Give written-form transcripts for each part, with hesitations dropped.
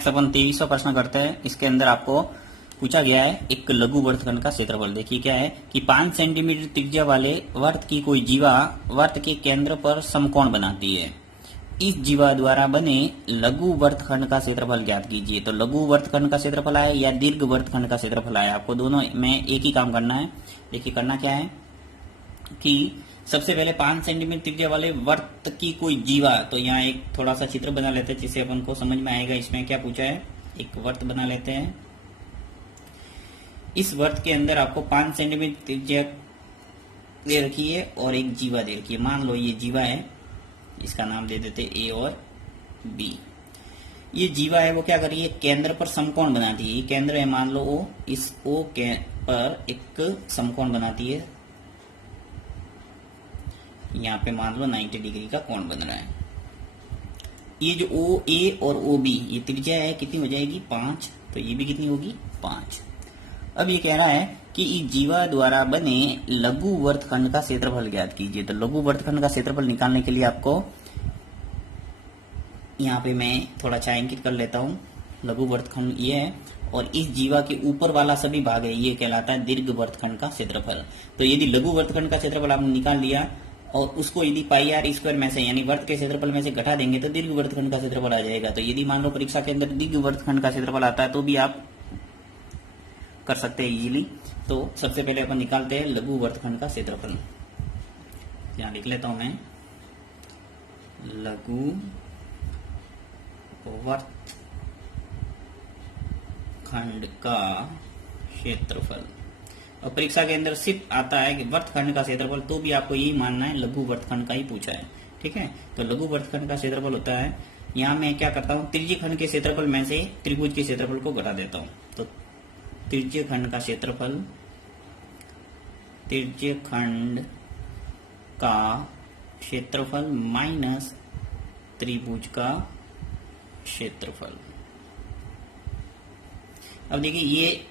Next अपन 23वां प्रश्न करते हैं। इसके अंदर आपको पूछा गया है एक लघु वर्तखंड का क्षेत्रफल। देखिए क्या है कि 5 सेंटीमीटर त्रिज्या वाले वर्त की कोई जीवा वर्त के केंद्र पर समकोण बनाती है। इस जीवा द्वारा बने लघु वर्तखंड का क्षेत्रफल ज्ञात कीजिए। तो लघु वर्तखंड का क्षेत्रफल आए या दीर्घ वर्तखंड का क्षेत्रफल आए, आपको दोनों में एक ही काम करना है। देखिए करना क्या है कि सबसे पहले 5 सेंटीमीटर त्रिज्या वाले वर्त की कोई जीवा, तो यहाँ एक थोड़ा सा चित्र बना लेते हैं जिससे अपन को समझ में आएगा इसमें क्या पूछा है। एक वर्त बना लेते हैं। इस वर्त के अंदर आपको 5 सेंटीमीटर त्रिज्या दे रखी है और एक जीवा दे रखी है। मान लो ये जीवा है, इसका नाम दे देते ए और बी। ये जीवा है वो क्या कर रही है, केंद्र पर समकोण बनाती है। ये केंद्र है मान लो ओ, इस ओ के पर एक समकोण बनाती है। यहाँ पे मान लो 90 डिग्री का कोण बन रहा है। ये जो ओ ए और ओ बी ये त्रिज्या है कितनी हो जाएगी 5, तो ये भी कितनी होगी 5। अब ये कह रहा है कि इस जीवा द्वारा बने लघु वर्तखंड का क्षेत्रफल ज्ञात कीजिए। तो लघु वर्तखंड का क्षेत्रफल निकालने के लिए आपको यहाँ पे मैं थोड़ा छायांकित कर लेता हूँ। लघु वर्तखंड ये है और इस जीवा के ऊपर वाला सभी भाग है, ये कहलाता है दीर्घ वर्तखंड का क्षेत्रफल। तो यदि लघु वर्तखंड का क्षेत्रफल आपने निकाल लिया और उसको यदि पाई आर स्क्वायर में से यानी वर्त के क्षेत्रफल में से घटा देंगे तो दीर्घ वर्तखंड का क्षेत्रफल आ जाएगा। तो यदि मान लो परीक्षा के अंदर दीर्घ वर्तखंड का क्षेत्रफल आता है तो भी आप कर सकते हैं इजीली। तो सबसे पहले अपन निकालते हैं लघु वर्तखंड का क्षेत्रफल। यहाँ लिख लेता हूं मैं लघु वर्तखंड का क्षेत्रफल। और परीक्षा के अंदर सिर्फ आता है कि वर्तखंड का क्षेत्रफल, तो भी आपको यही मानना है लघु वर्तखंड का ही पूछा है। ठीक है, तो लघु वर्तखंड का क्षेत्रफल होता है, यहाँ मैं क्या करता हूँ त्रिज्यीय खंड के क्षेत्रफल में से त्रिभुज के क्षेत्रफल को घटा देता हूँ। तो त्रिज्यीय खंड का क्षेत्रफल, त्रिज्यीय खंड का क्षेत्रफल माइनस त्रिभुज का क्षेत्रफल। अब देखिए ये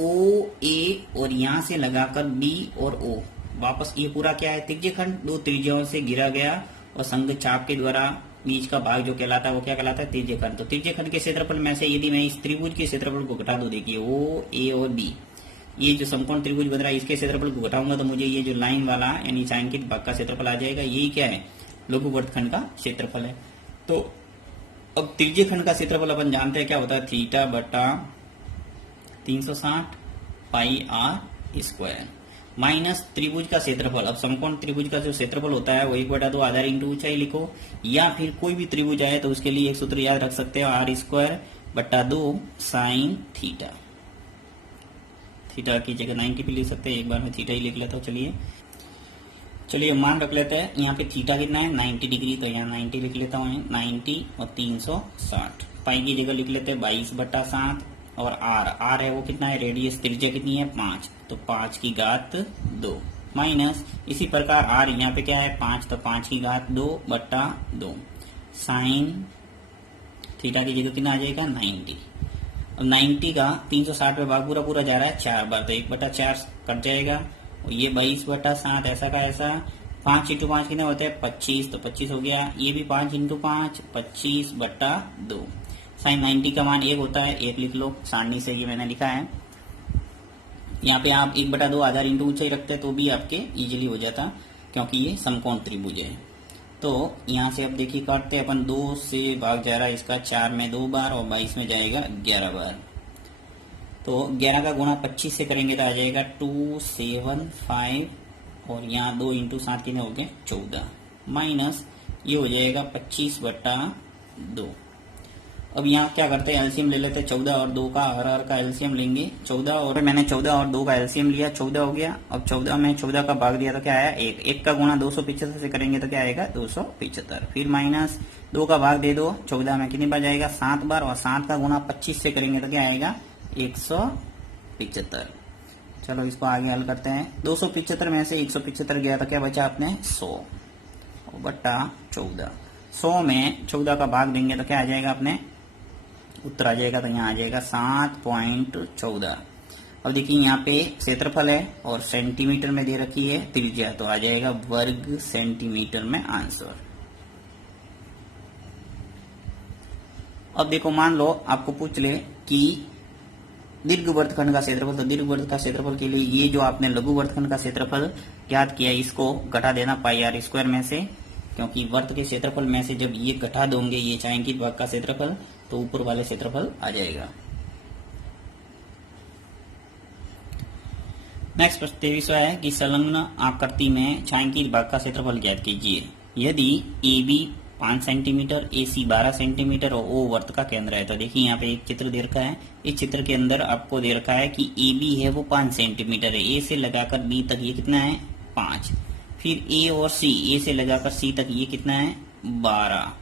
ओ ए और यहां से लगाकर बी और ओ वापस ये पूरा क्या है त्रिज्यीय खंड, दो त्रिज्याओं से घिरा गया और संग चाप के द्वारा बीच का भाग जो कहलाता है वो क्या कहलाता है त्रिज्यीय खंड। तो त्रिज्यीय खंड के क्षेत्रफल में से यदि मैं इस त्रिभुज के क्षेत्रफल को घटा दूं, देखिए ओ ए और बी ये जो समकोण त्रिभुज बन रहा है इसके क्षेत्रफल को घटाऊंगा तो मुझे ये जो लाइन वाला यानी छायांकित भाग का क्षेत्रफल आ जाएगा। यही क्या है लघु वर्तखंड का क्षेत्रफल है। तो अब त्रिज्यीय खंड का क्षेत्रफल अपन जानते हैं क्या होता है, थीटा बटा 360 पाई आर स्क्वायर माइनस त्रिभुज का क्षेत्रफल। अब समकोण त्रिभुज का जो क्षेत्रफल होता है वो 1/2 आधार इंटू ऊंचाई लिखो, या फिर कोई भी त्रिभुज आए तो उसके लिए एक सूत्र याद रख सकते हो आर स्क्वायर बटा 2 साइन थीटा। थीटा की जगह 90 भी लिख सकते हैं, एक बार में थीटा ही लिख लेता हूँ। चलिए मान रख लेते हैं यहाँ पे थीटा कितना है 90 डिग्री, तो यहाँ 90 लिख लेता हूँ 90 और 360। पाई की जगह लिख लेते हैं 22/7 और आर है वो कितना है रेडियस त्रिज्या कितनी है 5, तो 5 की घात 2 माइनस इसी प्रकार आर यहाँ पे क्या है 5, तो 5 की घात 2/2 साइन थीटा की जगह कितना आ जाएगा 90। अब 90 का 360 पे भाग पूरा जा रहा है 4 बार, तो 1/4 कट जाएगा और ये 22/7 ऐसा का ऐसा 5 × 5 कितने होते हैं 25, तो 25 हो गया। ये भी 5 × 5 25/2 साइन 90 का मान 1 होता है, 1 लिख लो सारणी से, ये मैंने लिखा है। यहाँ पे आप 1/2 आधार इंटू ऊंचाई रखते तो भी आपके इजीली हो जाता क्योंकि ये समकोण त्रिभुज है। तो यहाँ से अब देखिए काटते अपन 2 से भाग जा रहा है इसका 4 में 2 बार और 22 में जाएगा 11 बार। तो 11 का गुणा 25 से करेंगे तो आ जाएगा 275 और यहाँ 2 × 7 कितने हो गए 14 माइनस ये हो जाएगा 25/2। अब यहाँ क्या करते हैं एलसीएम ले लेते हैं 14 और 2 का हर का एलसीएम लेंगे। 14 और मैंने 14 और 2 का एलसीएम लिया 14 हो गया। अब 14 में 14 का भाग दिया तो क्या आया 1 का गुणा 275 से करेंगे तो क्या आएगा 275, फिर माइनस 2 का भाग दे दो 14 में कितनी बार जाएगा 7 बार और 7 का गुणा 25 से करेंगे तो क्या आएगा 175। चलो इसको आगे हल करते हैं। 275 में से 175 गया तो क्या बचा अपने 100/14। 100 में 14 का भाग देंगे तो क्या आ जाएगा अपने उत्तर आ जाएगा, तो यहाँ आ जाएगा 7.14। अब देखिए यहाँ पे क्षेत्रफल है और सेंटीमीटर में दे रखी है त्रिज्या, तो आ जाएगा वर्ग सेंटीमीटर में आंसर। अब देखो मान लो आपको पूछ ले कि दीर्घ वर्तखंड का क्षेत्रफल, तो दीर्घ वर्त का क्षेत्रफल के लिए ये जो आपने लघु वर्तखंड का क्षेत्रफल ज्ञात किया इसको घटा देना पाई आर स्क्वायर में से, क्योंकि वर्त के क्षेत्रफल में से जब ये घटा दोगे ये छायांकित भाग का क्षेत्रफल तो ऊपर वाले क्षेत्रफल आ जाएगा। नेक्स्ट प्रश्न 23वां है कि संलग्न आकृति में छायांकित भाग का क्षेत्रफल ज्ञात कीजिए। यदि A B 5 centimetre, A C 12 centimetre और ओ वर्त का केंद्र है। तो देखिए यहाँ पे एक चित्र दे रखा है, इस चित्र के अंदर आपको दे रखा है कि ए बी है वो 5 सेंटीमीटर है, ए से लगाकर बी तक ये कितना है 5, फिर ए और सी, ए से लगाकर सी तक ये कितना है 12,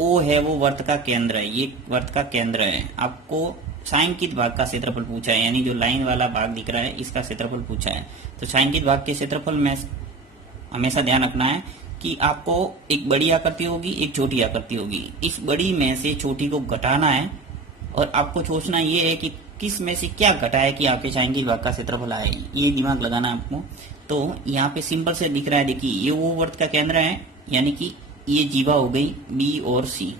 ओ है वो वर्त का केंद्र है, ये वर्त का केंद्र है। आपको छायांकित भाग का क्षेत्रफल पूछा है, यानी जो लाइन वाला भाग दिख रहा है इसका क्षेत्रफल पूछा है। तो छायांकित भाग के क्षेत्रफल में हमेशा ध्यान रखना है कि आपको एक बड़ी आकृति होगी एक छोटी आकृति होगी, इस बड़ी में से छोटी को घटाना है और आपको सोचना ये है कि किस में से क्या घटा है कि आपके छायांकित भाग का क्षेत्रफल आए, ये दिमाग लगाना है आपको। तो यहाँ पे सिंपल से दिख रहा है, देखिए ये वो वर्त का केंद्र है, यानी कि ये जीवा हो गई बी और सी,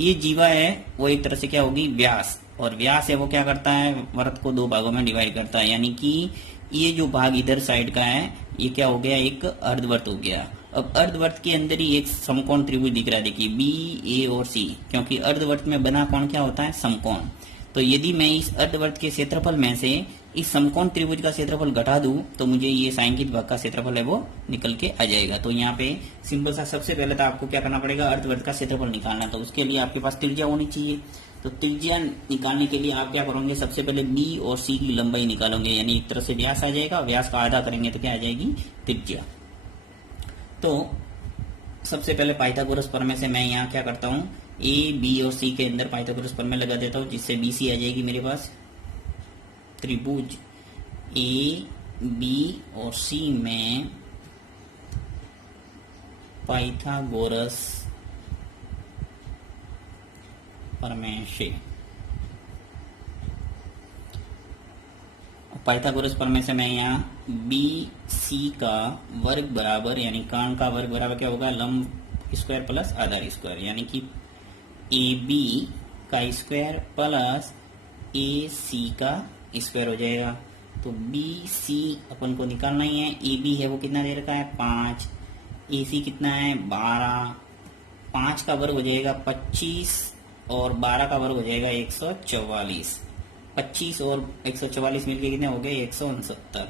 ये जीवा है वो एक तरह से क्या होगी व्यास, और व्यास है वो क्या करता है वर्त को दो भागों में डिवाइड करता है, यानी कि ये जो भाग इधर साइड का है ये क्या हो गया एक अर्धवर्त हो गया। अब अर्धवर्त के अंदर ही एक समकोण त्रिभुज दिख रहा है, देखिए बी ए और सी, क्योंकि अर्धवर्त में बना कोण क्या होता है समकोण। तो यदि मैं इस अर्धवर्त के क्षेत्रफल में से इस समकोण त्रिभुज का क्षेत्रफल घटा दूं तो मुझे ये छायांकित भाग का क्षेत्रफल है वो निकल के आ जाएगा। तो यहाँ पे सिंपल सा सबसे पहले तो आपको क्या करना पड़ेगा अर्धवर्त का क्षेत्रफल निकालना, तो उसके लिए आपके पास त्रिज्या होनी चाहिए। तो त्रिज्या निकालने के लिए आप क्या करोगे सबसे पहले बी और सी की लंबाई निकालोगे, यानी एक तरह से व्यास आ जाएगा, व्यास का आधा करेंगे तो क्या आ जाएगी त्रिज्या। तो सबसे पहले पाइथागोरस प्रमेय से मैं यहाँ क्या करता हूँ ए बी और सी के अंदर पाइथागोरस प्रमेय लगा देता हूँ, जिससे बी सी आ जाएगी मेरे पास। त्रिभुज ए बी और सी में पाइथागोरस प्रमेय से, पाइथागोरस प्रमेय से मैं यहाँ बी सी का वर्ग बराबर, यानी कर्ण का वर्ग बराबर क्या होगा लंब स्क्वायर प्लस आधार स्क्वायर, यानी कि ए बी का स्क्वायर प्लस ए सी का स्क्वायर हो जाएगा। तो बी सी अपन को निकालना ही है, ए बी है वो कितना दे रखा है 5, ए सी कितना है 12, 5 का वर्ग हो जाएगा 25 और 12 का वर्ग हो जाएगा 144, 25 और 144 मिलके कितने हो गए 169।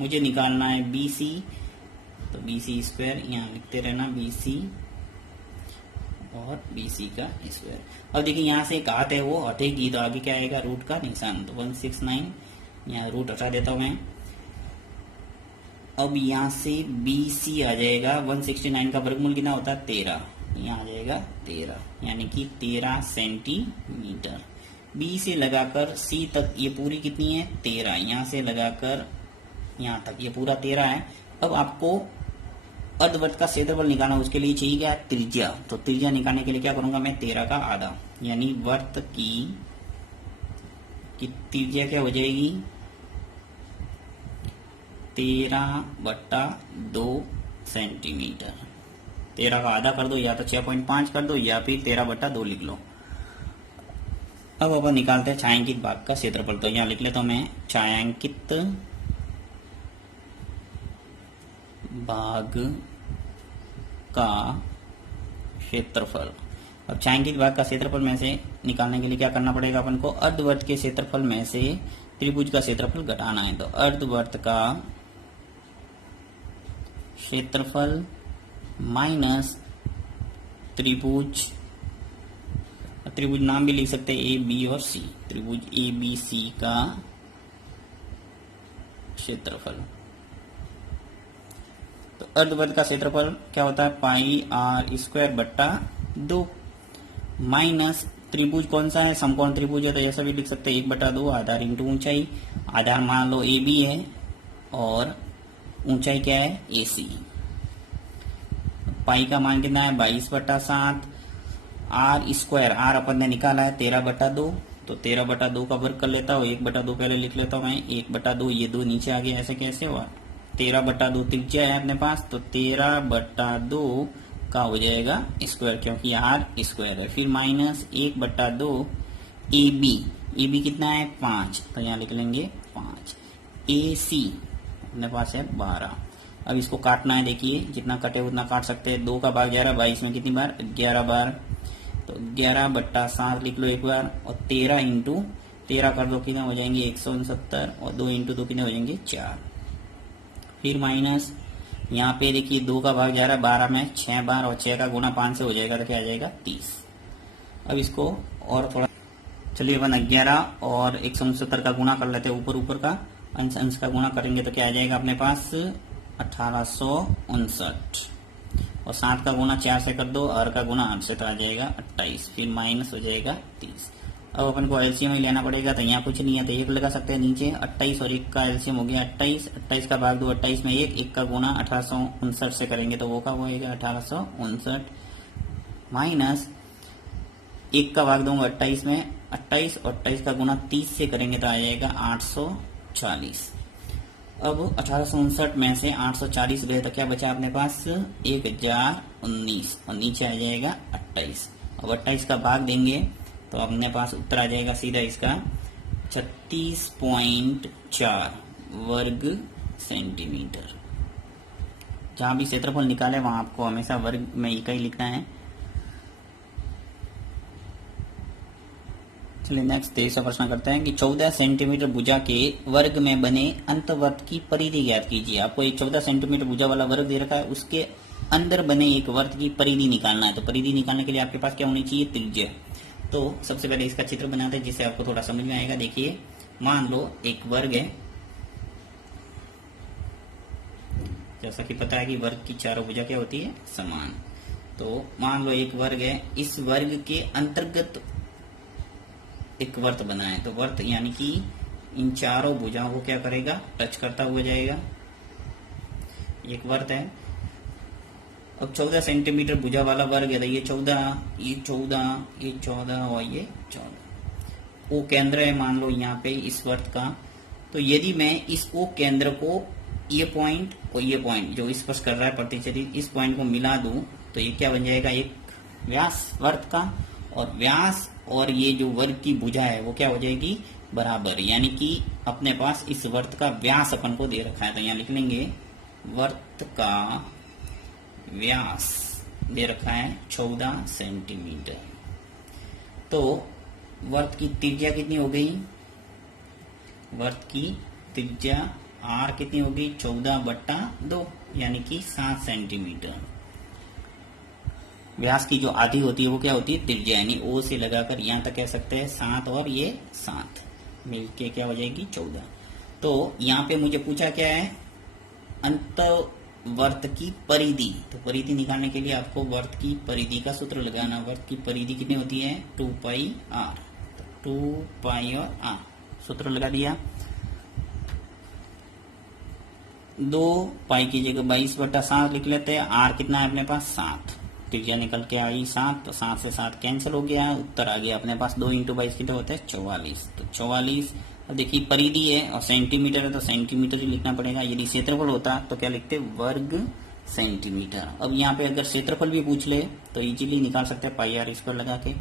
मुझे निकालना है बी सी, तो बी सी स्क्वायर यहाँ लिखते रहना बी सी और बी सी का स्क्वायर। अब देखिए यहाँ से एक हाथ है वो हटेगी तो आगे क्या आएगा रूट का निशान, तो 169 यहाँ रूट हटा देता हूँ मैं। अब यहाँ से बी सी आ जाएगा 169 का वर्गमूल कितना होता है 13, यहाँ आ जाएगा 13, यानी कि 13 सेंटीमीटर। बी से लगाकर सी तक ये पूरी कितनी है 13, यहाँ से लगाकर यहाँ तक ये पूरा 13 है। अब आपको अर्धवर्त का क्षेत्रफल निकालना, उसके लिए चाहिए क्या त्रिज्या। तो त्रिज्या निकालने के लिए क्या करूंगा मैं 13 का आधा, यानी वर्त की त्रिज्या क्या हो जाएगी 13/2 सेंटीमीटर। 13 का आधा कर दो या तो 6.5 कर दो या फिर 13/2 लिख लो। अब अपन निकालते हैं छायांकित भाग का क्षेत्रफल। तो यहाँ लिख लेता हूं मैं छायांकित भाग का क्षेत्रफल। अब छायांकित भाग का क्षेत्रफल में से निकालने के लिए क्या करना पड़ेगा अपन को अर्धवर्त के क्षेत्रफल में से त्रिभुज का क्षेत्रफल घटाना है। तो अर्धवर्त का क्षेत्रफल माइनस त्रिभुज, त्रिभुज नाम भी लिख सकते हैं ए बी और सी, त्रिभुज ए बी सी का क्षेत्रफल। तो अर्धवर्त का क्षेत्रफल क्या होता है पाई आर स्क्वायर बट्टा 2 माइनस त्रिभुज कौन सा है समकोण त्रिभुज है, तो ऐसा भी लिख सकते हैं 1/2 आधार इंटू ऊंचाई। आधार मान लो ए बी है और ऊंचाई क्या है ए सी। पाई का मान कितना है 22/7, आर स्क्वायर आर अपन ने निकाला है 13/2, तो 13/2 का वर्ग कर लेता हूँ, 1/2 पहले लिख लेता हूँ मैं, 1/2 ये 2 नीचे आ गया, ऐसे कैसे हुआ 13/2 त्रिज्या है अपने पास, तो 13/2 का हो जाएगा स्क्वायर, क्योंकि आर स्क्वायर है। फिर माइनस 1/2 ए बी कितना है 5, तो यहाँ लिख लेंगे 5। ए सी अपने पास है 12। अब इसको काटना है, देखिए जितना कटे उतना काट सकते हैं। 2 का भाग 11, 22 में कितनी बार 11 बार, तो 11/7 लिख लो एक बार, और 13 इंटू 13 कर दो कितने हो जाएंगे 169, और 2 इंटू 2 कितने हो जाएंगे 4। फिर माइनस यहाँ पे देखिए 2 का भाग 11, 12 में 6 बार, और 6 का गुना 5 से हो जाएगा तो क्या आ जाएगा 30। अब इसको और थोड़ा चलिए 11 और 169 का गुना कर लेते हैं, ऊपर का अंश अंश का गुना करेंगे तो क्या आ जाएगा अपने पास 1859, और 7 का गुना 4 से कर दो, और का गुना 8 से तो आ जाएगा 28। फिर माइनस हो जाएगा 30। अब अपन को एलसीएम ही लेना पड़ेगा, तो यहाँ कुछ नहीं है तो 1 लगा सकते हैं नीचे। 28 और 1 का एलसीएम हो गया 28। 28 का भाग दो 28 में 1 का गुना 1859 से करेंगे तो वो का होएगा 1859, माइनस 1 का भाग दूंगा 28 में 28, और 28 का गुना 30 से करेंगे तो आ जाएगा 840। अब 1859 में से 840 गए तो क्या बचा अपने पास 1019, और नीचे आ जाएगा 28। अब 28 का भाग देंगे तो अपने पास उत्तर आ जाएगा सीधा इसका 36.4 वर्ग सेंटीमीटर। जहां भी क्षेत्रफल निकाले वहां आपको हमेशा वर्ग में इकाई लिखना है। चलिए नेक्स्ट 23वां प्रश्न करते हैं कि 14 सेंटीमीटर भुजा के वर्ग में बने अंतवर्त की परिधि ज्ञात कीजिए। आपको एक 14 सेंटीमीटर भुजा वाला वर्ग दे रखा है, उसके अंदर बने एक वर्त की परिधि निकालना है। तो परिधि निकालने के लिए आपके पास क्या होनी चाहिए त्रिज्या। तो सबसे पहले इसका चित्र बनाते हैं जिससे आपको थोड़ा समझ में आएगा। देखिए मान लो एक वर्ग है, जैसा कि पता है कि वर्ग की चारों भुजा क्या होती है समान। तो मान लो एक वर्ग है, इस वर्ग के अंतर्गत एक वर्त बना है, तो वर्त यानी कि इन चारों भुजाओं को क्या करेगा टच करता हुआ जाएगा। एक वर्त है, अब 14 सेंटीमीटर भुजा वाला वर्ग है, तो ये 14 ये 14 ये 14 और ये 14 ओ केंद्र है मान लो यहाँ पे इस वर्त का। तो यदि मैं इस ओ केंद्र को ये पॉइंट और ये पॉइंट जो स्पर्श कर रहा है प्रतिच्छेदित, इस पॉइंट को मिला दूं तो ये क्या बन जाएगा एक व्यास वर्त का, और व्यास और ये जो वर्ग की भुजा है वो क्या हो जाएगी बराबर, यानी कि अपने पास इस वर्त का व्यास अपन को दे रखा है। तो यहाँ लिख लेंगे वर्त का व्यास दे रखा है 14 सेंटीमीटर। तो वर्त की त्रिज्या कितनी हो गई, वर्त की त्रिज्या आर कितनी होगी 14/2 यानी कि 7 सेंटीमीटर। व्यास की जो आधी होती है वो क्या होती है त्रिज्या, यानी ओ से लगाकर यहाँ तक कह सकते हैं 7 और ये 7 मिलके क्या हो जाएगी 14। तो यहाँ पे मुझे पूछा क्या है अंतवर्त की परिधि। तो परिधि निकालने के लिए आपको वर्त की परिधि का सूत्र लगाना। वर्त की परिधि कितनी होती है 2πr, तो 2π और r सूत्र लगा दिया। 2π की जगह 22/7 लिख लेते हैं। r कितना है अपने पास 7, त्रिज्या निकल के आई 7, तो 7 से 7 कैंसिल हो गया, उत्तर आ गया अपने पास 2 × 22 कितने होते हैं 44। तो 44। अब देखिए परिधि है और सेंटीमीटर है तो सेंटीमीटर ही लिखना पड़ेगा। यदि क्षेत्रफल होता तो क्या लिखते वर्ग सेंटीमीटर। अब यहाँ पे अगर क्षेत्रफल भी पूछ ले तो इजीली निकाल सकते हैं πr² लगा के।